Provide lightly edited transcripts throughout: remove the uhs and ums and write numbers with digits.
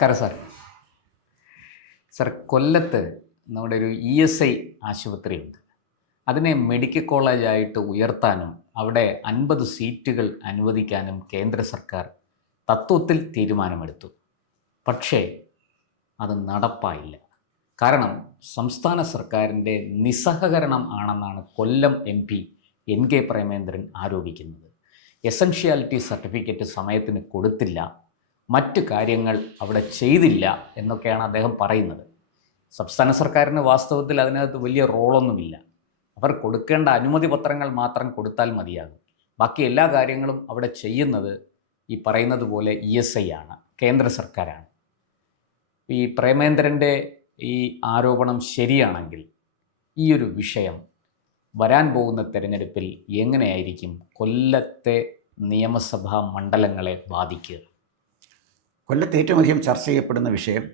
നമസ്കാരം sir. Sir, കൊല്ലത്ത് നമ്മുടെ ഒരു ESI ആശുപത്രിയുണ്ട്. അതിനെ മെഡിക്കൽ കോളേജായിട്ട് ഉയർത്താനും അവിടെ 50 സീറ്റുകൾ അനുവദിക്കാനും കേന്ദ്ര സർക്കാർ തത്വത്തിൽ തീരുമാനമെടുത്തു. പക്ഷേ അത് നടപ്പായില്ല. കാരണം സംസ്ഥാന സർക്കാരിൻ്റെ നിസ്സഹകരണം ആണെന്നാണ് കൊല്ലം MP NK പ്രേമേന്ദ്രൻ ആരോപിക്കുന്നത്. എസൻഷ്യാലിറ്റി സർട്ടിഫിക്കറ്റ് സമയത്തിന് കൊടുത്തില്ല, മറ്റ് കാര്യങ്ങൾ അവിടെ ചെയ്തില്ല എന്നൊക്കെയാണ് അദ്ദേഹം പറയുന്നത്. സംസ്ഥാന സർക്കാരിന് വാസ്തവത്തിൽ അതിനകത്ത് വലിയ റോളൊന്നുമില്ല. അവർ കൊടുക്കേണ്ട അനുമതി പത്രങ്ങൾ മാത്രം കൊടുത്താൽ മതിയാകും. ബാക്കി എല്ലാ കാര്യങ്ങളും അവിടെ ചെയ്യുന്നത് ഈ പറയുന്നത് പോലെ ESI ആണ്, കേന്ദ്ര സർക്കാരാണ്. ഈ പ്രേമേന്ദ്രൻ്റെ ഈ ആരോപണം ശരിയാണെങ്കിൽ ഈ ഒരു വിഷയം വരാൻ പോകുന്ന തെരഞ്ഞെടുപ്പിൽ എങ്ങനെയായിരിക്കും കൊല്ലത്തെ നിയമസഭാ മണ്ഡലങ്ങളെ ബാധിക്കുക? കൊല്ലത്ത് ഏറ്റവും അധികം ചർച്ച ചെയ്യപ്പെടുന്ന വിഷയം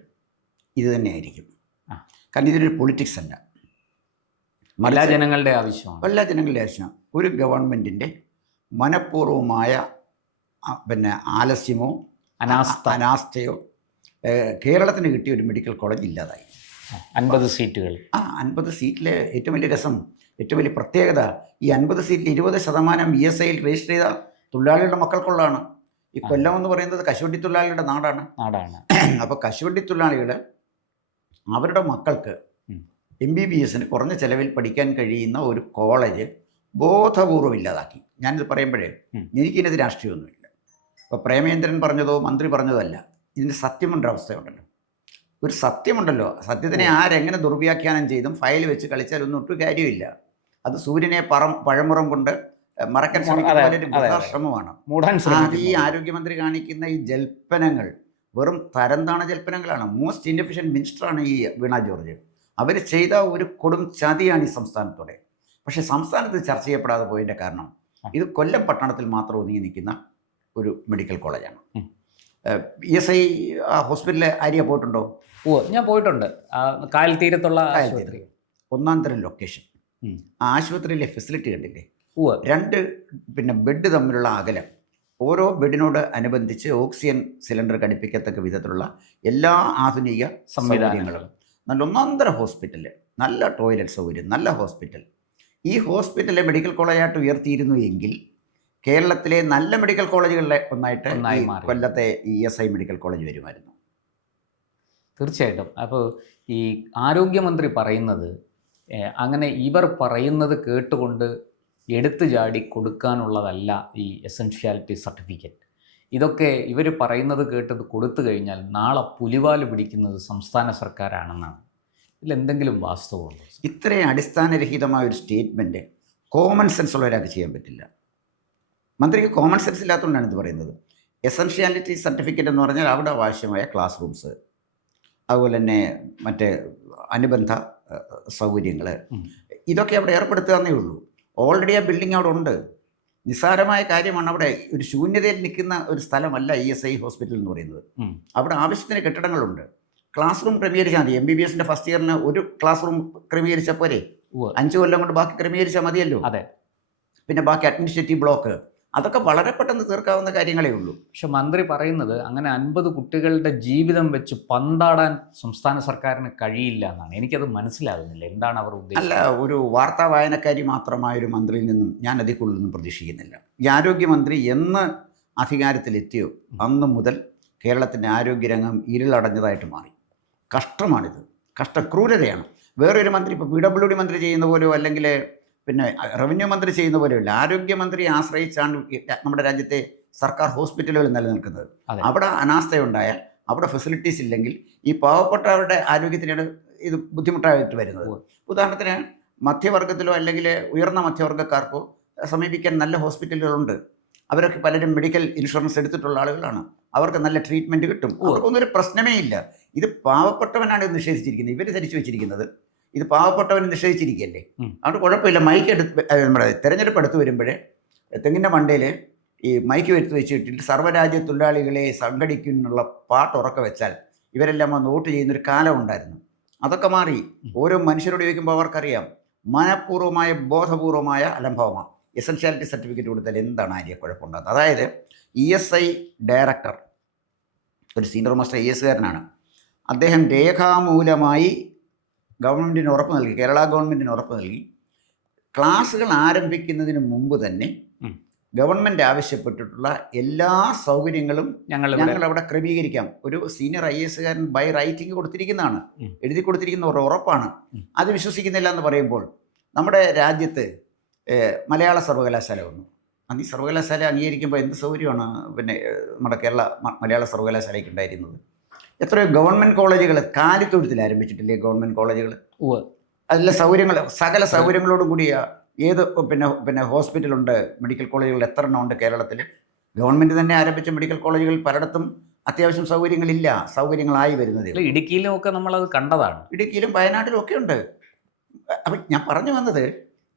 ഇത് തന്നെയായിരിക്കും. കാരണം ഇതിനൊരു പൊളിറ്റിക്സ് അല്ല, എല്ലാ ജനങ്ങളുടെ ആവശ്യമാണ്. എല്ലാ ജനങ്ങളുടെ ആവശ്യമാണ്. ഒരു ഗവൺമെൻറ്റിൻ്റെ മനഃപൂർവമായ ആലസ്യമോ അനാസ്ഥയോ കേരളത്തിന് കിട്ടിയ ഒരു മെഡിക്കൽ കോളേജ് ഇല്ലാതായി. 50 സീറ്റുകൾ 50 സീറ്റിലെ ഏറ്റവും വലിയ രസം, ഏറ്റവും വലിയ പ്രത്യേകത, ഈ 50 സീറ്റിൽ 20% ESIയിൽ രജിസ്റ്റർ ചെയ്ത തൊഴിലാളികളുടെ മക്കൾക്കുള്ളതാണ്. ഈ കൊല്ലം എന്ന് പറയുന്നത് കശുവണ്ടി തൊഴിലാളികളുടെ നാടാണ്. അപ്പോൾ കശുവണ്ടി തൊഴിലാളികൾ അവരുടെ മക്കൾക്ക് MBBS കുറഞ്ഞ ചിലവിൽ പഠിക്കാൻ കഴിയുന്ന ഒരു കോളേജ് ബോധപൂർവം ഇല്ലാതാക്കി. ഞാനിത് പറയുമ്പോഴേ എനിക്കിതിനകത്ത് രാഷ്ട്രീയമൊന്നുമില്ല. ഇപ്പോൾ പ്രേമേന്ദ്രൻ പറഞ്ഞതോ മന്ത്രി പറഞ്ഞതോ അല്ല, ഇതിന് സത്യമുണ്ടൊരവസ്ഥയുണ്ടല്ലോ. ഒരു സത്യമുണ്ടല്ലോ, സത്യത്തിനെ ആരെങ്ങനെ ദുർവ്യാഖ്യാനം ചെയ്തും ഫയൽ വെച്ച് കളിച്ചാലൊന്നും ഒട്ടും കാര്യമില്ല. അത് സൂര്യനെ പഴമുറം കൊണ്ട് മറക്കാൻ ശ്രമിക്കുന്ന ശ്രമമാണ്. അത് ഈ ആരോഗ്യമന്ത്രി കാണിക്കുന്ന ഈ ജൽപ്പനങ്ങൾ വെറും തരംതാണ ജൽപ്പനങ്ങളാണ്. മോസ്റ്റ് ഇൻഎഫിഷ്യൻറ്റ് മിനിസ്റ്ററാണ് ഈ വീണ ജോർജ്. അവർ ചെയ്ത ഒരു കൊടും ചതിയാണ് ഈ സംസ്ഥാനത്തോടെ. പക്ഷേ സംസ്ഥാനത്ത് ചർച്ച ചെയ്യപ്പെടാതെ പോയതിൻ്റെ കാരണം ഇത് കൊല്ലം പട്ടണത്തിൽ മാത്രം ഒതുങ്ങി നിൽക്കുന്ന ഒരു മെഡിക്കൽ കോളേജാണ്. ESI ഹോസ്പിറ്റലിൽ ആര്യ പോയിട്ടുണ്ടോ? ഞാൻ പോയിട്ടുണ്ട്. കായൽ തീരത്തുള്ള ആശുപത്രി, ഒന്നാം തരം ലൊക്കേഷൻ. ആ ആശുപത്രിയിലെ ഫെസിലിറ്റി കണ്ടില്ലേ? 2 ബെഡ് തമ്മിലുള്ള അകലം, ഓരോ ബെഡിനോട് അനുബന്ധിച്ച് ഓക്സിജൻ സിലിണ്ടർ ഘടിപ്പിക്കത്തക്ക വിധത്തിലുള്ള എല്ലാ ആധുനിക സംവിധാനങ്ങളും, നല്ല ഒന്നാന്തര ഹോസ്പിറ്റൽ, നല്ല ടോയ്ലറ്റ് സൗകര്യം, നല്ല ഹോസ്പിറ്റൽ. ഈ ഹോസ്പിറ്റലെ മെഡിക്കൽ കോളേജായിട്ട് ഉയർത്തിയിരുന്നു എങ്കിൽ കേരളത്തിലെ നല്ല മെഡിക്കൽ കോളേജുകളിലെ ഒന്നായിട്ട് കൊല്ലത്തെ ESI മെഡിക്കൽ കോളേജ് വരുമായിരുന്നു. തീർച്ചയായിട്ടും. അപ്പോൾ ഈ ആരോഗ്യമന്ത്രി പറയുന്നത് അങ്ങനെ ഇവർ പറയുന്നത് കേട്ടുകൊണ്ട് എടുത്തു ചാടി കൊടുക്കാനുള്ളതല്ല ഈ എസൻഷ്യാലിറ്റി സർട്ടിഫിക്കറ്റ്. ഇതൊക്കെ ഇവർ പറയുന്നത് കേട്ടത് കൊടുത്തു കഴിഞ്ഞാൽ നാളെ പുലിവാല് പിടിക്കുന്നത് സംസ്ഥാന സർക്കാരാണെന്നാണ്. ഇതിലെന്തെങ്കിലും വാസ്തവമുണ്ടോ? ഇത്രയും അടിസ്ഥാനരഹിതമായ ഒരു സ്റ്റേറ്റ്മെൻറ്റ് കോമൺ സെൻസ് ഉള്ള ഒരാൾക്ക് ചെയ്യാൻ പറ്റില്ല. മന്ത്രിക്ക് കോമൺ സെൻസ് ഇല്ലാത്തതുകൊണ്ടാണ് ഇത് പറയുന്നത്. എസൻഷ്യാലിറ്റി സർട്ടിഫിക്കറ്റ് എന്ന് പറഞ്ഞാൽ അവിടെ ആവശ്യമായ ക്ലാസ് റൂംസ്, അതുപോലെ തന്നെ മറ്റ് അനുബന്ധ സൗകര്യങ്ങൾ, ഇതൊക്കെ അവിടെ ഏർപ്പെടുത്തുകയെന്നേ ഉള്ളൂ. ഓൾറെഡി ആ ബിൽഡിംഗ് അവിടെ ഉണ്ട്. നിസ്സാരമായ കാര്യമാണ്. അവിടെ ഒരു ശൂന്യതയിൽ നിൽക്കുന്ന ഒരു സ്ഥലമല്ല ESI ഹോസ്പിറ്റൽ എന്ന് പറയുന്നത്. അവിടെ ആവശ്യത്തിന് കെട്ടിടങ്ങളുണ്ട്. ക്ലാസ് റൂം ക്രമീകരിച്ചാൽ മതി. MBBS ഫസ്റ്റ് ഇയറിന് ഒരു ക്ലാസ് റൂം ക്രമീകരിച്ചാൽ പോരെ? 5 കൊല്ലം കൊണ്ട് ബാക്കി ക്രമീകരിച്ചാൽ മതിയല്ലോ. അതെ. പിന്നെ ബാക്കി അഡ്മിനിസ്ട്രേറ്റീവ് ബ്ലോക്ക്, അതൊക്കെ വളരെ പെട്ടെന്ന് തീർക്കാവുന്ന കാര്യങ്ങളേ ഉള്ളൂ. പക്ഷെ മന്ത്രി പറയുന്നത് അങ്ങനെ 50 കുട്ടികളുടെ ജീവിതം വെച്ച് പന്താടാൻ സംസ്ഥാന സർക്കാരിന് കഴിയില്ല എന്നാണ്. എനിക്കത് മനസ്സിലാകുന്നില്ല. എന്താണ് അവർ ഉദ്ദേശിച്ചത്? അല്ല, ഒരു വാർത്താ വായനക്കാരി മാത്രമായൊരു മന്ത്രിയിൽ നിന്നും ഞാൻ അതിൽ കൂടുതലൊന്നും പ്രതീക്ഷിക്കുന്നില്ല. ഈ ആരോഗ്യമന്ത്രി എന്ന് അധികാരത്തിലെത്തിയോ അന്ന് മുതൽ കേരളത്തിൻ്റെ ആരോഗ്യരംഗം ഇരുളടഞ്ഞതായിട്ട് മാറി. കഷ്ടമാണിത്, ക്രൂരതയാണ്. വേറൊരു മന്ത്രി, ഇപ്പോൾ PWD മന്ത്രി ചെയ്യുന്ന പോലെയോ അല്ലെങ്കിൽ റവന്യൂ മന്ത്രി ചെയ്യുന്ന പോലെയല്ല. ആരോഗ്യമന്ത്രിയെ ആശ്രയിച്ചാണ് നമ്മുടെ രാജ്യത്തെ സർക്കാർ ഹോസ്പിറ്റലുകൾ നിലനിൽക്കുന്നത്. അവിടെ അനാസ്ഥയുണ്ടായാൽ, അവിടെ ഫെസിലിറ്റീസ് ഇല്ലെങ്കിൽ ഈ പാവപ്പെട്ടവരുടെ ആരോഗ്യത്തിനാണ് ഇത് ബുദ്ധിമുട്ടായിട്ട് വരുന്നത്. ഉദാഹരണത്തിന് മധ്യവർഗത്തിലോ അല്ലെങ്കിൽ ഉയർന്ന മധ്യവർഗ്ഗക്കാർക്കോ സമീപിക്കാൻ നല്ല ഹോസ്പിറ്റലുകളുണ്ട്. അവരൊക്കെ പലരും മെഡിക്കൽ ഇൻഷുറൻസ് എടുത്തിട്ടുള്ള ആളുകളാണ്. അവർക്ക് നല്ല ട്രീറ്റ്മെൻറ്റ് കിട്ടും. അവർക്കൊന്നും ഒരു പ്രശ്നമേ ഇല്ല. ഇത് പാവപ്പെട്ടവനാണ് ഇത് നിഷേധിച്ചിരിക്കുന്നത്. ഇവർ ധരിച്ചു വെച്ചിരിക്കുന്നത് ഇത് പാവപ്പെട്ടവന് നിഷേധിച്ചിരിക്കുകയല്ലേ. അതുകൊണ്ട് കുഴപ്പമില്ല. മൈക്ക് നമ്മുടെ തെരഞ്ഞെടുപ്പ് എടുത്തു വരുമ്പോഴേ തെങ്ങിൻ്റെ മണ്ടയിൽ ഈ മൈക്ക് എടുത്ത് വെച്ചിട്ടിട്ട് സർവ്വരാജ്യ തൊഴിലാളികളെ സംഘടിക്കുന്നുള്ള പാട്ട് ഉറക്കെ വെച്ചാൽ ഇവരെല്ലാം വന്ന് വോട്ട് ചെയ്യുന്നൊരു കാലം ഉണ്ടായിരുന്നു. അതൊക്കെ മാറി. ഓരോ മനുഷ്യരോട് ചോദിക്കുമ്പോൾ അവർക്കറിയാം മനഃപൂർവ്വമായ ബോധപൂർവമായ അലംഭാവമാണ്. എസൻഷ്യാലിറ്റി സർട്ടിഫിക്കറ്റ് കൊടുത്താൽ എന്താണ് ആര്യ കുഴപ്പമുണ്ടാകുന്നത്? അതായത് ESI ഡയറക്ടർ ഒരു സീനിയർ മാസ്റ്റർ IAS കാരനാണ്. അദ്ദേഹം രേഖാമൂലമായി ഗവൺമെൻറ്റിന് ഉറപ്പ് നൽകി, കേരള ഗവൺമെൻറ്റിന് ഉറപ്പ് നൽകി, ക്ലാസ്സുകൾ ആരംഭിക്കുന്നതിന് മുമ്പ് തന്നെ ഗവൺമെൻറ് ആവശ്യപ്പെട്ടിട്ടുള്ള എല്ലാ സൗകര്യങ്ങളും ഞങ്ങൾ അവിടെ ക്രമീകരിക്കാം. ഒരു സീനിയർ IAS കാരൻ ബൈ റൈറ്റിംഗ് കൊടുത്തിരിക്കുന്നതാണ്, എഴുതി കൊടുത്തിരിക്കുന്ന ഒരു ഉറപ്പാണ്. അത് വിശ്വസിക്കുന്നില്ല എന്ന് പറയുമ്പോൾ നമ്മുടെ രാജ്യത്ത് മലയാള സർവകലാശാല വന്നു. അന്ന് ഈ സർവകലാശാല അംഗീകരിക്കുമ്പോൾ എന്ത് സൗകര്യമാണ് നമ്മുടെ കേരള മലയാള സർവകലാശാലയ്ക്ക് ഉണ്ടായിരുന്നത്. എത്രയോ ഗവൺമെൻറ് കോളേജുകൾ കാലിത്തൊഴുത്തിൽ ആരംഭിച്ചിട്ടില്ലേ? ഗവൺമെൻറ് കോളേജുകൾ അതിലെ സൗകര്യങ്ങൾ, സകല സൗകര്യങ്ങളോടും കൂടിയ ഏത് ഹോസ്പിറ്റലുണ്ട്, മെഡിക്കൽ കോളേജുകൾ എത്ര എണ്ണം ഉണ്ട് കേരളത്തിൽ? ഗവൺമെൻറ് തന്നെ ആരംഭിച്ച മെഡിക്കൽ കോളേജുകൾ പലയിടത്തും അത്യാവശ്യം സൗകര്യങ്ങളില്ല, സൗകര്യങ്ങളായി വരുന്നത്. ഇടുക്കിയിലും ഒക്കെ നമ്മളത് കണ്ടതാണ്. ഇടുക്കിയിലും വയനാട്ടിലും ഒക്കെ ഉണ്ട്. അപ്പം ഞാൻ പറഞ്ഞു വന്നത്,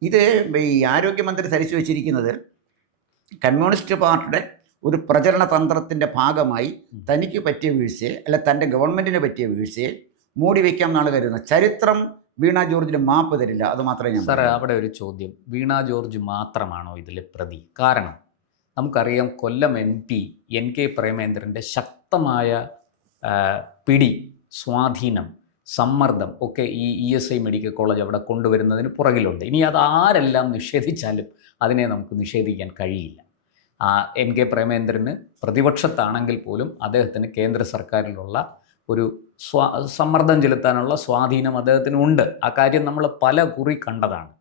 ഇത് ഈ ആരോഗ്യമന്ത്രി ധരിച്ചു വെച്ചിരിക്കുന്നത് കമ്മ്യൂണിസ്റ്റ് പാർട്ടിയുടെ ഒരു പ്രചരണ തന്ത്രത്തിൻ്റെ ഭാഗമായി തനിക്ക് പറ്റിയ വീഴ്ചയെ, അല്ല തൻ്റെ ഗവൺമെൻറ്റിന് പറ്റിയ വീഴ്ചയെ മൂടി വയ്ക്കാം എന്നാണ് കരുതുന്നത്. ചരിത്രം വീണ ജോർജിന് മാപ്പ് തരില്ല. അത് മാത്രമേ ഞാൻ സാറേ, അവിടെ ഒരു ചോദ്യം, വീണ ജോർജ് മാത്രമാണോ ഇതിൽ പ്രതി? കാരണം നമുക്കറിയാം, കൊല്ലം MP NK പ്രേമേന്ദ്രൻ്റെ ശക്തമായ പിടി, സ്വാധീനം, സമ്മർദ്ദം ഒക്കെ ഈ ESI മെഡിക്കൽ കോളേജ് അവിടെ കൊണ്ടുവരുന്നതിന് പുറകിലുണ്ട്. ഇനി അത് ആരെല്ലാം നിഷേധിച്ചാലും അതിനെ നമുക്ക് നിഷേധിക്കാൻ കഴിയില്ല. NK പ്രേമേന്ദ്രന് പ്രതിപക്ഷത്താണെങ്കിൽ പോലും അദ്ദേഹത്തിന് കേന്ദ്ര സർക്കാരിലുള്ള ഒരു സമ്മർദ്ദം ചെലുത്താനുള്ള സ്വാധീനം അദ്ദേഹത്തിനുണ്ട്. ആ കാര്യം നമ്മൾ പല കുറി കണ്ടതാണ്.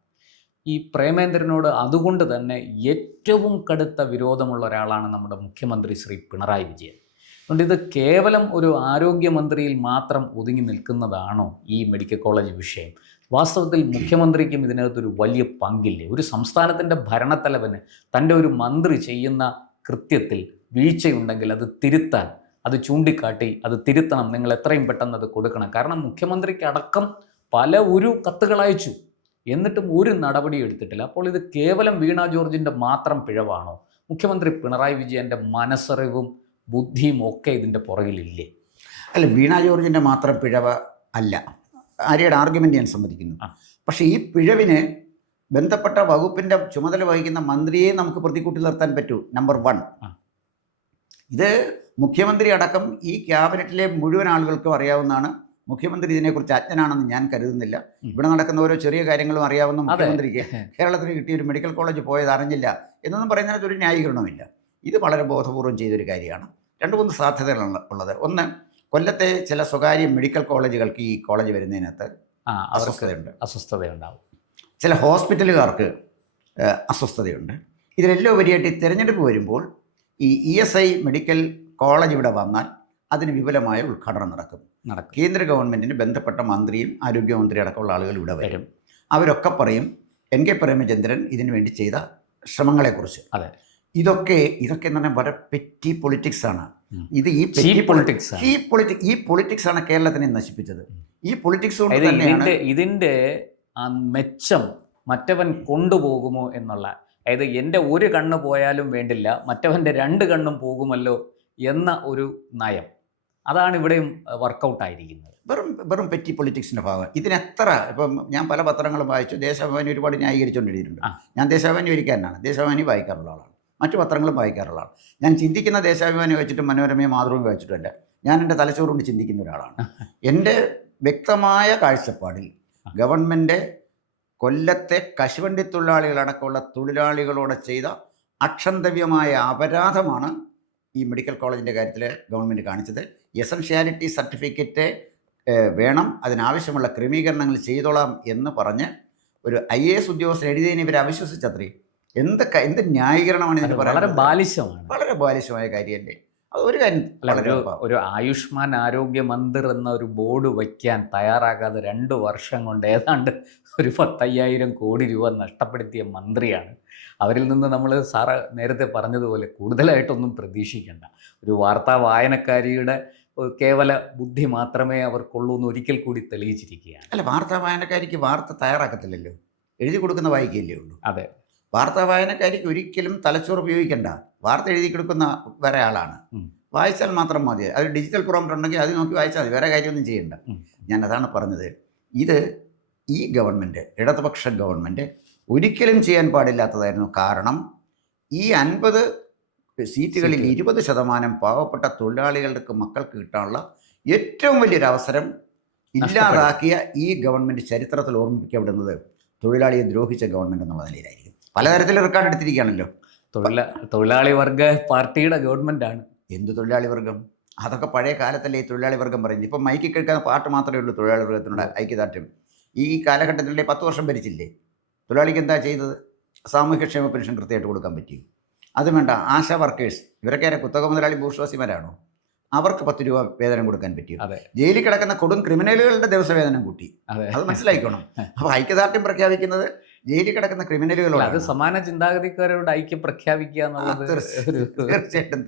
ഈ പ്രേമേന്ദ്രനോട് അതുകൊണ്ട് തന്നെ ഏറ്റവും കടുത്ത വിരോധമുള്ള ഒരാളാണ് നമ്മുടെ മുഖ്യമന്ത്രി ശ്രീ പിണറായി വിജയൻ. അതുകൊണ്ട് ഇത് കേവലം ഒരു ആരോഗ്യമന്ത്രിയിൽ മാത്രം ഒതുങ്ങി നിൽക്കുന്നതാണോ ഈ മെഡിക്കൽ കോളേജ് വിഷയം? വാസ്തവത്തിൽ മുഖ്യമന്ത്രിക്കും ഇതിനകത്തൊരു വലിയ പങ്കില്ലേ? ഒരു സംസ്ഥാനത്തിൻ്റെ ഭരണത്തലവന് തൻ്റെ ഒരു മന്ത്രി ചെയ്യുന്ന കൃത്യത്തിൽ വീഴ്ചയുണ്ടെങ്കിൽ അത് തിരുത്താൻ, അത് ചൂണ്ടിക്കാട്ടി അത് തിരുത്തണം, നിങ്ങൾ എത്രയും പെട്ടെന്ന് അത് കൊടുക്കണം. കാരണം മുഖ്യമന്ത്രിക്ക് അടക്കം പല കത്തുകൾ അയച്ചു, എന്നിട്ടും ഒരു നടപടി എടുത്തിട്ടില്ല. അപ്പോൾ ഇത് കേവലം വീണ ജോർജിൻ്റെ മാത്രം പിഴവാണോ? മുഖ്യമന്ത്രി പിണറായി വിജയൻ്റെ മനസ്സറിവും ബുദ്ധിയും ഒക്കെ ഇതിൻ്റെ പുറകിലില്ലേ? അല്ല, വീണ ജോർജിൻ്റെ മാത്രം പിഴവ് അല്ല. ആര്യയുടെ ആർഗ്യുമെൻ്റ് ഞാൻ സമ്മതിക്കുന്നു. പക്ഷേ ഈ പിഴവിന് ബന്ധപ്പെട്ട വകുപ്പിൻ്റെ ചുമതല വഹിക്കുന്ന മന്ത്രിയെ നമുക്ക് പ്രതിക്കൂട്ടിൽ നിർത്താൻ പറ്റൂ. നമ്പർ 1, ഇത് മുഖ്യമന്ത്രി അടക്കം ഈ ക്യാബിനറ്റിലെ മുഴുവൻ ആളുകൾക്കും അറിയാവുന്നതാണ്. മുഖ്യമന്ത്രി ഇതിനെക്കുറിച്ച് അജ്ഞനാണെന്ന് ഞാൻ കരുതുന്നില്ല. ഇവിടെ നടക്കുന്ന ഓരോ ചെറിയ കാര്യങ്ങളും അറിയാവുന്ന മുഖ്യമന്ത്രിക്ക് കേരളത്തിന് കിട്ടിയൊരു മെഡിക്കൽ കോളേജ് പോയത് അറിഞ്ഞില്ല എന്നൊന്നും പറയുന്നതിനകത്ത് ഒരു ന്യായീകരണമില്ല. ഇത് വളരെ ബോധപൂർവം ചെയ്തൊരു കാര്യമാണ്. 2-3 സാധ്യതകളാണ് ഉള്ളത്. ഒന്ന്, കൊല്ലത്തെ ചില സ്വകാര്യ മെഡിക്കൽ കോളേജുകൾക്ക് ഈ കോളേജ് വരുന്നതിനകത്ത് അസ്വസ്ഥതയുണ്ടാവും. ചില ഹോസ്പിറ്റലുകാർക്ക് അസ്വസ്ഥതയുണ്ട്. ഇതിലെല്ലാം ഉപരിയായിട്ട് ഈ തിരഞ്ഞെടുപ്പ് വരുമ്പോൾ ഈ ESI മെഡിക്കൽ കോളേജ് ഇവിടെ വന്നാൽ അതിന് വിപുലമായ ഉദ്ഘാടനം നടക്കും. കേന്ദ്ര ഗവൺമെൻറ്റിന് ബന്ധപ്പെട്ട മന്ത്രിയും ആരോഗ്യമന്ത്രി അടക്കമുള്ള ആളുകൾ ഇവിടെ വരും. അവരൊക്കെ പറയും NK പ്രേമചന്ദ്രൻ ഇതിനു വേണ്ടി ചെയ്ത ശ്രമങ്ങളെക്കുറിച്ച്. ഇതൊക്കെ എന്ന് പറഞ്ഞാൽ വളരെ പെറ്റി പൊളിറ്റിക്സ് ആണ്. ഇത് ഈ പൊളിറ്റിക്സ് ആണ് കേരളത്തിനെ നശിപ്പിച്ചത്. ഈ പൊളിറ്റിക്സ് കൊണ്ട് തന്നെയാണ് ഇതിൻ്റെ മെച്ചം മറ്റവൻ കൊണ്ടുപോകുമോ എന്നുള്ള, അതായത് എൻ്റെ ഒരു കണ്ണ് പോയാലും വേണ്ടില്ല, മറ്റവൻ്റെ 2 കണ്ണും പോകുമല്ലോ എന്ന ഒരു നയം, അതാണ് ഇവിടെയും വർക്കൗട്ടായിരിക്കുന്നത്. വെറും പെറ്റി പൊളിറ്റിക്സിൻ്റെ ഭാഗം. ഇതിനെത്ര ഇപ്പം ഞാൻ പല പത്രങ്ങളും വായിച്ചു. ദേശാഭിമാനി ഒരുപാട് ന്യായീകരിച്ചുകൊണ്ടിരിക്കുന്നുണ്ട്. ഞാൻ ദേശാഭിമാനി വരിക്കാരനാണ്, ദേശാഭിമാനി വായിക്കാറുള്ള ആളാണ്, മറ്റു പത്രങ്ങളും വായിക്കാറുള്ള ആളാണ്. ഞാൻ ചിന്തിക്കുന്ന ദേശാഭിമാനി വായിച്ചിട്ടും മനോരമയും മാതൃഭൂമി വായിച്ചിട്ടുമല്ല. ഞാൻ എൻ്റെ തലച്ചോറ് കൊണ്ട് ചിന്തിക്കുന്ന ഒരാളാണ്. എൻ്റെ വ്യക്തമായ കാഴ്ചപ്പാടിൽ ഗവൺമെൻറ് കൊല്ലത്തെ കശുവണ്ടി തൊഴിലാളികളടക്കമുള്ള തൊഴിലാളികളോട് ചെയ്ത അക്ഷന്തവ്യമായ അപരാധമാണ് ഈ മെഡിക്കൽ കോളേജിൻ്റെ കാര്യത്തിൽ ഗവൺമെൻറ് കാണിച്ചത്. എസൻഷ്യാലിറ്റി സർട്ടിഫിക്കറ്റ് വേണം, അതിനാവശ്യമുള്ള ക്രമീകരണങ്ങൾ ചെയ്തോളാം എന്ന് പറഞ്ഞ് ഒരു IAS ഉദ്യോഗസ്ഥൻ എഴുതിയതിനെ ഇവർ അവിശ്വസിച്ചത്രേ. എന്ത് ന്യായീകരണമാണ് ഇതിന് പറയുന്നത്? വളരെ ബാലിശമായ കാര്യമല്ലേ അത്? ഒരു കാര്യം, ഒരു ആയുഷ്മാൻ ആരോഗ്യ മന്ദിർ എന്ന ഒരു ബോർഡ് വയ്ക്കാൻ തയ്യാറാകാതെ 2 വർഷം കൊണ്ട് ഏതാണ്ട് ഒരു 10,000 കോടി രൂപ നഷ്ടപ്പെടുത്തിയ മന്ത്രിയാണ്. അവരിൽ നിന്ന് നമ്മൾ സാറ് നേരത്തെ പറഞ്ഞതുപോലെ കൂടുതലായിട്ടൊന്നും പ്രതീക്ഷിക്കേണ്ട. ഒരു വാർത്താ വായനക്കാരിയുടെ കേവല ബുദ്ധി മാത്രമേ അവർക്കുള്ളൂ എന്ന് ഒരിക്കൽ കൂടി തെളിയിച്ചിരിക്കുകയാണ്. അല്ല, വാർത്താ വായനക്കാരിക്ക് വാർത്ത തയ്യാറാക്കത്തില്ലല്ലോ, എഴുതി കൊടുക്കുന്ന വായിക്കുകയല്ലേ ഉള്ളൂ. അതെ, വാർത്താ വായനക്കാരിക്ക് ഒരിക്കലും തലച്ചോറ് ഉപയോഗിക്കേണ്ട, വാർത്ത എഴുതി കൊടുക്കുന്ന വേറെ ആളാണ്. വായിച്ചാൽ മാത്രം മതി. അത് ഡിജിറ്റൽ പ്രോംപ്റ്റ് ഉണ്ടെങ്കിൽ അത് നോക്കി വായിച്ചാൽ മതി, വേറെ കാര്യമൊന്നും ചെയ്യണ്ട. ഞാൻ അതാണ് പറഞ്ഞത്. ഇത് ഈ ഗവൺമെൻറ്, ഇടതുപക്ഷ ഗവൺമെൻറ് ഒരിക്കലും ചെയ്യാൻ പാടില്ലാത്തതായിരുന്നു. കാരണം ഈ 50 സീറ്റുകളിൽ 20% പാവപ്പെട്ട തൊഴിലാളികളുടെ മക്കൾക്ക് കിട്ടാനുള്ള ഏറ്റവും വലിയൊരു അവസരം ഇല്ലാതാക്കിയ ഈ ഗവൺമെൻറ് ചരിത്രത്തിൽ ഓർമ്മിക്കപ്പെടുന്നത് തൊഴിലാളിയെ ദ്രോഹിച്ച ഗവൺമെൻറ് എന്നുള്ള നിലയിലായിരിക്കും. പലതരത്തിൽ റെക്കോർഡ് എടുത്തിരിക്കുകയാണല്ലോ. തൊഴിലാളി വർഗ പാർട്ടിയുടെ ഗവൺമെൻറ്റാണ്. എന്ത് തൊഴിലാളി വർഗം? അതൊക്കെ പഴയ കാലത്തല്ലേ ഈ തൊഴിലാളി വർഗം പറയുന്നത്. ഇപ്പം മൈക്കിൽ കേൾക്കുന്ന പാട്ട് മാത്രമേ ഉള്ളൂ തൊഴിലാളി വർഗത്തിനുള്ള ഐക്യദാർഢ്യം. ഈ കാലഘട്ടത്തിലെ 10 വർഷം ഭരിച്ചില്ലേ? തൊഴിലാളിക്ക് എന്താ ചെയ്തത്? സാമൂഹ്യക്ഷേമ പെൻഷൻ കൃത്യമായിട്ട് കൊടുക്കാൻ പറ്റി. അത് വേണ്ട, ആശാ വർക്കേഴ്സ് ഇവരൊക്കെ കുത്തക മുതലാളി ബൂർഷ്വാസിമാരാണോ? അവർക്ക് 10 രൂപ വേതനം കൊടുക്കാൻ പറ്റിയോ? ജയിലിൽ കിടക്കുന്ന കൊടും ക്രിമിനലുകളുടെ ദിവസവേതനം കൂട്ടി. അത് മനസ്സിലാക്കണം. അപ്പോൾ ഐക്യദാർഢ്യം പ്രഖ്യാപിക്കുന്നത് ജയിലിൽ കിടക്കുന്ന ക്രിമിനലുകളോട്. അത് സമാന ചിന്താഗതിക്കാരോട് ഐക്യം പ്രഖ്യാപിക്കുക എന്നുള്ളത് തീർച്ചയായിട്ടും.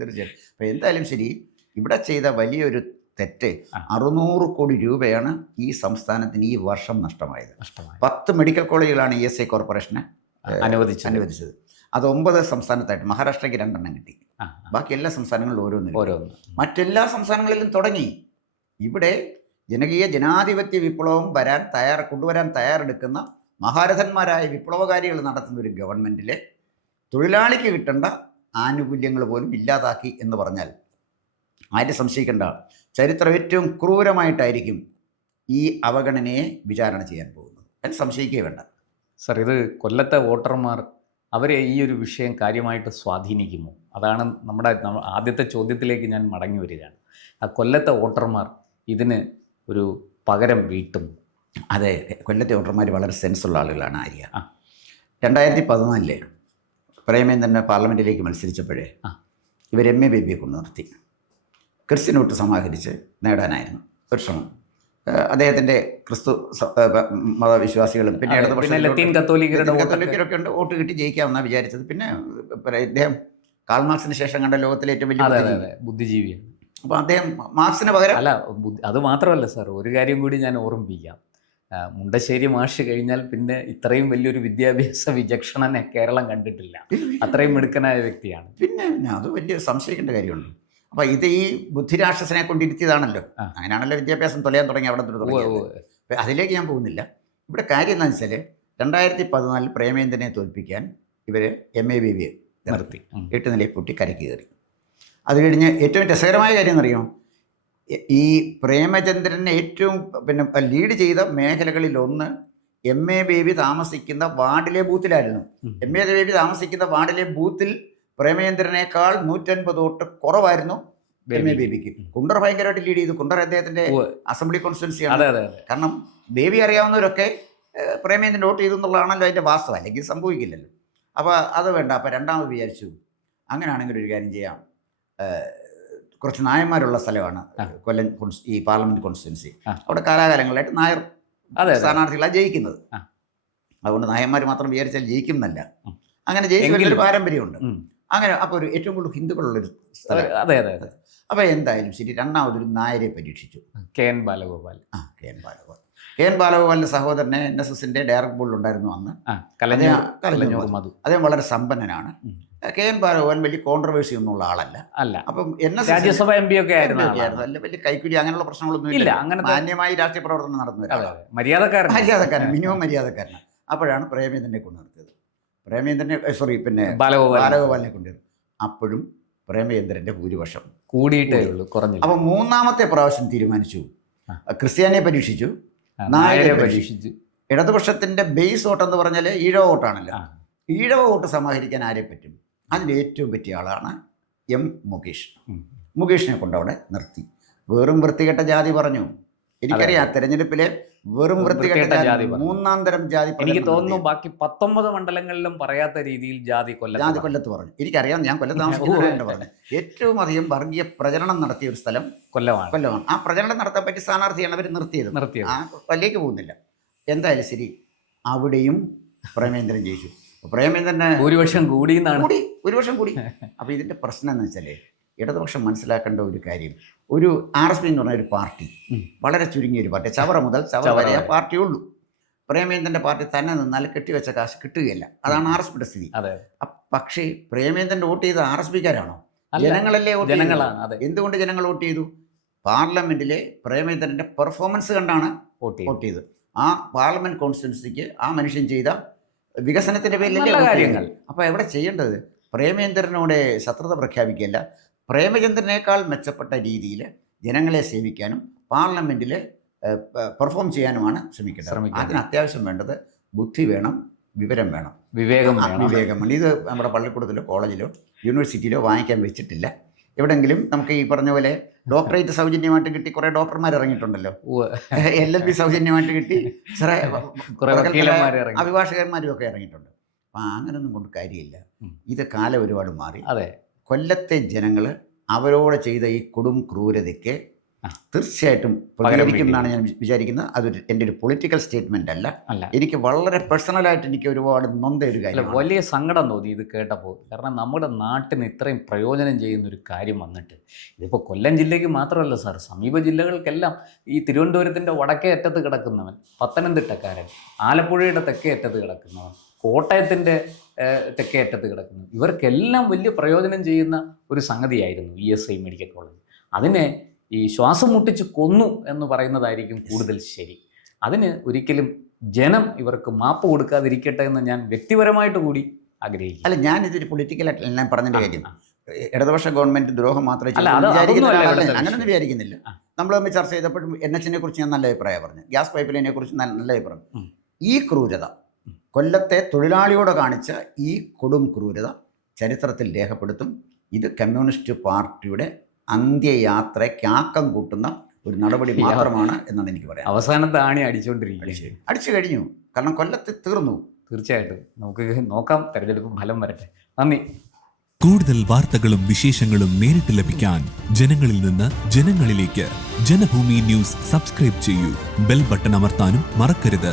അപ്പോൾ എന്തായാലും ശരി, ഇവിടെ ചെയ്ത വലിയൊരു തെറ്റ് 600 കോടി രൂപയാണ് ഈ സംസ്ഥാനത്തിന് ഈ വർഷം നഷ്ടമായത്. 10 മെഡിക്കൽ കോളേജുകളാണ് ESI കോർപ്പറേഷന് അനുവദിച്ചത്. അത് 9 സംസ്ഥാനത്തായിട്ട്. മഹാരാഷ്ട്രയ്ക്ക് 2 എണ്ണം കിട്ടി. ബാക്കി എല്ലാ സംസ്ഥാനങ്ങളിലും ഓരോന്ന്. മറ്റെല്ലാ സംസ്ഥാനങ്ങളിലും തുടങ്ങി. ഇവിടെ ജനകീയ ജനാധിപത്യ വിപ്ലവം കൊണ്ടുവരാൻ തയ്യാറെടുക്കുന്ന മഹാരഥന്മാരായ വിപ്ലവകാരികൾ നടത്തുന്ന ഒരു ഗവൺമെൻറ്റിലെ തൊഴിലാളിക്ക് കിട്ടേണ്ട ആനുകൂല്യങ്ങൾ പോലും ഇല്ലാതാക്കി എന്ന് പറഞ്ഞാൽ ആരും സംശയിക്കേണ്ട, ചരിത്രം ഏറ്റവും ക്രൂരമായിട്ടായിരിക്കും ഈ അവഗണനയെ വിചാരണ ചെയ്യാൻ പോകുന്നത്. അതിന് സംശയിക്കുകയേ വേണ്ട. സർ, ഇത് കൊല്ലത്തെ വോട്ടർമാർ അവരെ ഈ ഒരു വിഷയം കാര്യമായിട്ട് സ്വാധീനിക്കുമോ? അതാണ് നമ്മുടെ ആദ്യത്തെ ചോദ്യത്തിലേക്ക് ഞാൻ മടങ്ങി വരികയാണ്. ആ കൊല്ലത്തെ വോട്ടർമാർ ഇതിന് ഒരു പകരം വീട്ടും? അതെ, കൊല്ലത്തെ വോട്ടർമാർ വളരെ സെൻസുള്ള ആളുകളാണ്. ആര്യ 2014 പ്രേമേന്ദ്രൻ പാർലമെൻറ്റിലേക്ക് മത്സരിച്ചപ്പോഴേ ഇവർ MA ബേബിയെ കൊണ്ട് നിർത്തി. ക്രിസ്ത്യൻ വോട്ട് സമാഹരിച്ച് നേടാനായിരുന്നു ഒരു ശ്രമം. അദ്ദേഹത്തിൻ്റെ ക്രിസ്തു മതവിശ്വാസികളും പിന്നെ ലത്തീൻ കത്തോലിക്കരൊക്കെ ഉണ്ട് വോട്ട് കിട്ടി ജയിക്കാമെന്നാണ് വിചാരിച്ചത്. പിന്നെ ഇദ്ദേഹം കാൾ മാർക്സിന് ശേഷം കണ്ട ലോകത്തിലെ ഏറ്റവും വലിയ ബുദ്ധിജീവിയാണ്. അപ്പോൾ അദ്ദേഹം മാർക്സിന് പകരം അത് മാത്രമല്ല സാർ, ഒരു കാര്യം കൂടി ഞാൻ ഓർമ്മിപ്പിക്കാം. മുണ്ടശ്ശേരി മാഷ് കഴിഞ്ഞാൽ പിന്നെ ഇത്രയും വലിയൊരു വിദ്യാഭ്യാസ വിചക്ഷണനെ കേരളം കണ്ടിട്ടില്ല. അത്രയും മിടുക്കനായ വ്യക്തിയാണ്. പിന്നെ അത് വലിയ സംശയിക്കേണ്ട കാര്യമുണ്ട്. അപ്പോൾ ഇത് ഈ ബുദ്ധിരാക്ഷസനെ കൊണ്ടിരുത്തിയതാണല്ലോ. അങ്ങനെയാണല്ലോ വിദ്യാഭ്യാസം തൊലയാൻ തുടങ്ങി അവിടെ തുടങ്ങി. അതിലേക്ക് ഞാൻ പോകുന്നില്ല. ഇവിടെ കാര്യം എന്താണെന്ന് വെച്ചാൽ 2014 പ്രേമേന്ദ്രനെ തോൽപ്പിക്കാൻ ഇവർ MA ബേബിയെ നിർത്തി 8 നിലയിൽ പൊട്ടി കരയ്ക്ക് കയറി. അത് കഴിഞ്ഞ് ഏറ്റവും രസകരമായ കാര്യം എന്നറിയാം, ഈ പ്രേമചന്ദ്രനെ ഏറ്റവും ലീഡ് ചെയ്ത മേഖലകളിലൊന്ന് MA ബേബി താമസിക്കുന്ന വാർഡിലെ ബൂത്തിലായിരുന്നു. MA ബേബി താമസിക്കുന്ന വാർഡിലെ ബൂത്തിൽ പ്രേമചന്ദ്രനേക്കാൾ 150 വോട്ട് കുറവായിരുന്നു MA ബേബിക്ക്. കുണ്ടർ ഭയങ്കരമായിട്ട് ലീഡ് ചെയ്തു. കുണ്ടർ അദ്ദേഹത്തിൻ്റെ അസംബ്ലി കോൺസ്റ്റിറ്റ്യുവൻസിയാണ്. കാരണം ബേബി അറിയാവുന്നവരൊക്കെ പ്രേമചന്ദ്രൻ വോട്ട് ചെയ്തു എന്നുള്ളതാണല്ലോ അതിൻ്റെ വാസ്തവം. അല്ലെങ്കിൽ സംഭവിക്കില്ലല്ലോ. അപ്പോൾ അത് വേണ്ട. അപ്പോൾ രണ്ടാമത് വിചാരിച്ചു, അങ്ങനെയാണെങ്കിൽ ഒരു കാര്യം ചെയ്യാം, കുറച്ച് നായന്മാരുള്ള സ്ഥലമാണ് കൊല്ലം ഈ പാർലമെൻറ്റ് കോൺസ്റ്റിറ്റ്യുവൻസി. അവിടെ കാലാകാലങ്ങളായിട്ട് നായർ സ്ഥാനാർത്ഥികളാണ് ജയിക്കുന്നത്. അതുകൊണ്ട് നായന്മാർ മാത്രം വിചാരിച്ചാൽ ജയിക്കും എന്നല്ല, അങ്ങനെ ജയിക്കുന്നൊരു പാരമ്പര്യമുണ്ട്. അങ്ങനെ അപ്പോൾ ഒരു ഏറ്റവും കൂടുതൽ ഹിന്ദുക്കളുള്ളൊരു സ്ഥലം. അപ്പോൾ എന്തായാലും ശരി, രണ്ടാമതൊരു നായരെ പരീക്ഷിച്ചു. KN ബാലഗോപാൽ. KN ബാലഗോപാലിൻ്റെ സഹോദരനെ NSSൻ്റെ ഡയറക്ട് ബോർഡിൽ ഉണ്ടായിരുന്നു അന്ന്. അദ്ദേഹം വളരെ സമ്പന്നനാണ്. KN ബാലഗോപാൽ വലിയ കോൺട്രവേഴ്സി ഒന്നുള്ള ആളല്ല. അപ്പം രാജ്യസഭ MP ഒക്കെ ആയിരുന്നു. അല്ല, വലിയ കൈക്കൂലി അങ്ങനെയുള്ള പ്രശ്നങ്ങളൊന്നും ഇല്ല. മാന്യമായി രാഷ്ട്രീയ പ്രവർത്തനം നടന്നു വരാം. മര്യാദക്കാരൻ, മിനിമം മര്യാദക്കാരനാണ്. അപ്പോഴാണ് പ്രേമേന്ദ്രനെ കൊണ്ട് നിർത്തിയത്. ബാലഗോപാലിനെ കൊണ്ടുവരും. അപ്പോഴും പ്രേമചന്ദ്രൻ്റെ ഭൂരിപക്ഷം കൂടിയിട്ടേ ഉള്ളൂ, കുറഞ്ഞു. അപ്പോൾ മൂന്നാമത്തെ പ്രാവശ്യം തീരുമാനിച്ചു, ക്രിസ്ത്യാനിയെ പരീക്ഷിച്ചു, നായരെ പരീക്ഷിച്ചു. ഇടതുപക്ഷത്തിൻ്റെ ബേസ് വോട്ട് എന്ന് പറഞ്ഞാൽ ഈഴവ വോട്ടാണല്ലോ. ഈഴവ വോട്ട് സമാഹരിക്കാൻ ആരെ പറ്റും? അതിന് ഏറ്റവും പറ്റിയ ആളാണ് മുകേഷ്. മുകേഷിനെ കൊണ്ടവിടെ നിർത്തി. വെറും വൃത്തികെട്ട ജാതി പറഞ്ഞു. എനിക്കറിയാം, തെരഞ്ഞെടുപ്പിലെ വെറും വൃത്തികെട്ട ജാതി, മൂന്നാം തരം ജാതി. എനിക്ക് തോന്നുന്നു ബാക്കി 19 മണ്ഡലങ്ങളിലും പറയാത്ത രീതിയിൽ ജാതി കൊല്ലത്ത് പറഞ്ഞു. എനിക്കറിയാം, ഞാൻ കൊല്ലത്ത് താമസിക്കുന്നവരുണ്ട് പറഞ്ഞു. ഏറ്റവും അധികം വർഗീയ പ്രചരണം നടത്തിയ ഒരു സ്ഥലം കൊല്ലമാണ്. ആ പ്രചരണം നടത്താൻ പറ്റിയ സ്ഥാനാർത്ഥിയാണ് അവർ നിർത്തിയത്. ആ കൊല്ലേക്ക് പോകുന്നില്ല. എന്തായാലും ശരി, അവിടെയും പ്രേമേന്ദ്രൻ ജയിച്ചു. പ്രേമേന്ദ്രന് ഭൂരിപക്ഷം കൂടി. അപ്പോൾ ഇതിൻ്റെ പ്രശ്നം എന്ന് വെച്ചാൽ, ഇടതുപക്ഷം മനസ്സിലാക്കേണ്ട ഒരു കാര്യം, ഒരു RSP എന്ന് പറഞ്ഞ ഒരു പാർട്ടി വളരെ ചുരുങ്ങിയ ഒരു പാർട്ടി. ചവറ മുതൽ ചവറ വരെ ആ പാർട്ടിയുള്ളൂ. പ്രേമേന്ദ്രൻ്റെ പാർട്ടി തന്നെ നിന്നാൽ കെട്ടിവെച്ച കാശ് കിട്ടുകയില്ല. അതാണ് RSPയുടെ സ്ഥിതി. പക്ഷേ പ്രേമേന്ദ്രൻ വോട്ട് ചെയ്ത RSPക്കാരാണോ? ജനങ്ങളല്ലേ വോട്ട് ചെയ്തത്. എന്തുകൊണ്ട് ജനങ്ങൾ വോട്ട് ചെയ്തു? പാർലമെൻറ്റിലെ പ്രേമേന്ദ്രൻ്റെ പെർഫോമൻസ് കണ്ടാണ് വോട്ട് ചെയ്തത്. ആ പാർലമെൻറ്റ് കോൺസ്റ്റിറ്റ്യുവൻസിക്ക് ആ മനുഷ്യൻ ചെയ്ത വികസനത്തിൻ്റെ പേരിലല്ലേ കാര്യങ്ങൾ. അപ്പോൾ എവിടെ ചെയ്യേണ്ടത്? പ്രേമചന്ദ്രനോട് ശത്രുത പ്രഖ്യാപിക്കുകയല്ല, പ്രേമചന്ദ്രനേക്കാൾ മെച്ചപ്പെട്ട രീതിയിൽ ജനങ്ങളെ സേവിക്കാനും പാർലമെൻറ്റിൽ പെർഫോം ചെയ്യാനുമാണ് ശ്രമിക്കേണ്ടത്. അതിന് അത്യാവശ്യം വേണ്ടത് ബുദ്ധി വേണം, വിവരം വേണം, വിവേകം വിവേകം വേണം. ഇത് നമ്മുടെ പള്ളിക്കൂടത്തിലോ കോളേജിലോ യൂണിവേഴ്സിറ്റിയിലോ വാങ്ങിക്കാൻ വെച്ചിട്ടില്ല. എവിടെങ്കിലും നമുക്ക് ഈ പറഞ്ഞ പോലെ ഡോക്ടറേറ്റ് സൗജന്യമായിട്ട് കിട്ടി കുറേ ഡോക്ടർമാർ ഇറങ്ങിയിട്ടുണ്ടല്ലോ, LLB സൗജന്യമായിട്ട് കിട്ടി അഭിഭാഷകന്മാരും ഒക്കെ ഇറങ്ങിയിട്ടുണ്ട്. അപ്പം അങ്ങനൊന്നും കൊണ്ട് കാര്യമില്ല. ഇത് കാലം ഒരുപാട് മാറി. അതെ, കൊല്ലത്തെ ജനങ്ങൾ അവരോട് ചെയ്ത ഈ കൊടും ക്രൂരതയ്ക്ക് തീർച്ചയായിട്ടും പ്രതികരിക്കും എന്നാണ് ഞാൻ വിചാരിക്കുന്നത്. അതൊരു എൻ്റെ ഒരു പൊളിറ്റിക്കൽ സ്റ്റേറ്റ്മെൻ്റ് അല്ല. എനിക്ക് വളരെ പേഴ്സണലായിട്ട് എനിക്ക് ഒരുപാട് നൊന്ത ഒരു കാര്യം, വലിയ സങ്കടം തോന്നി ഇത് കേട്ടപ്പോൾ. കാരണം നമ്മുടെ നാട്ടിന് ഇത്രയും പ്രയോജനം ചെയ്യുന്ന ഒരു കാര്യം വന്നിട്ട്, ഇതിപ്പോൾ കൊല്ലം ജില്ലയ്ക്ക് മാത്രമല്ല സാർ, സമീപ ജില്ലകൾക്കെല്ലാം ഈ തിരുവനന്തപുരത്തിൻ്റെ വടക്കേ അറ്റത്ത് കിടക്കുന്നവൻ, പത്തനംതിട്ടക്കാരൻ, ആലപ്പുഴയുടെ തെക്കേ അറ്റത്ത് കിടക്കുന്നവൻ, കോട്ടയത്തിൻ്റെ തെക്കേ അറ്റത്ത് കിടക്കുന്നവൻ, ഇവർക്കെല്ലാം വലിയ പ്രയോജനം ചെയ്യുന്ന ഒരു സംഗതിയായിരുന്നു ESI മെഡിക്കൽ കോളേജ്. അതിനെ ഈ ശ്വാസം മുട്ടിച്ച് കൊന്നു എന്ന് പറയുന്നതായിരിക്കും കൂടുതൽ ശരി. അതിന് ഒരിക്കലും ജനം ഇവർക്ക് മാപ്പ് കൊടുക്കാതിരിക്കട്ടെ എന്ന് ഞാൻ വ്യക്തിപരമായിട്ട് കൂടി ആഗ്രഹിക്കുന്നു. അല്ല, ഞാനിതൊരു പൊളിറ്റിക്കലായിട്ട് ഞാൻ പറഞ്ഞതിൻ്റെ കാര്യം, ഇടതുപക്ഷ ഗവൺമെൻറ് ദ്രോഹം മാത്രമേ അങ്ങനെയൊന്നും വിചാരിക്കുന്നില്ല. നമ്മൾ തമ്മിൽ ചർച്ച ചെയ്തപ്പോഴും NH കുറിച്ച് ഞാൻ നല്ല അഭിപ്രായം പറഞ്ഞു, ഗ്യാസ് പൈപ്പ് ലൈനെ കുറിച്ച് നല്ല അഭിപ്രായം. ഈ ക്രൂരത, കൊല്ലത്തെ തൊഴിലാളിയോട് കാണിച്ച ഈ കൊടും ക്രൂരത ചരിത്രത്തിൽ രേഖപ്പെടുത്തും. ഇത് കമ്മ്യൂണിസ്റ്റ് പാർട്ടിയുടെ അന്ത്യയാത്രയ്ക്ക് ആക്കം കൂട്ടുന്ന ഒരു നടപടി മാത്രമാണ് എന്നാണ് എനിക്ക് പറയാം. അവസാനത്തെ ആണി അടിച്ചുകൊണ്ടിരിക്കുകയാണ്, അടിച്ചു കഴിഞ്ഞു. കാരണം കൊല്ലത്ത് തീർന്നു. തീർച്ചയായിട്ടും നമുക്ക് നോക്കാം, തെരഞ്ഞെടുപ്പ് ഫലം വരട്ടെ. നന്ദി. കൂടുതൽ വാർത്തകളും വിശേഷങ്ങളും നേരിട്ട് ലഭിക്കാൻ ജനങ്ങളിൽ നിന്ന് ജനങ്ങളിലേക്ക് ജനഭൂമി ന്യൂസ് സബ്സ്ക്രൈബ് ചെയ്യൂ. ബെൽ ബട്ടൺ അമർത്താനും മറക്കരുത്.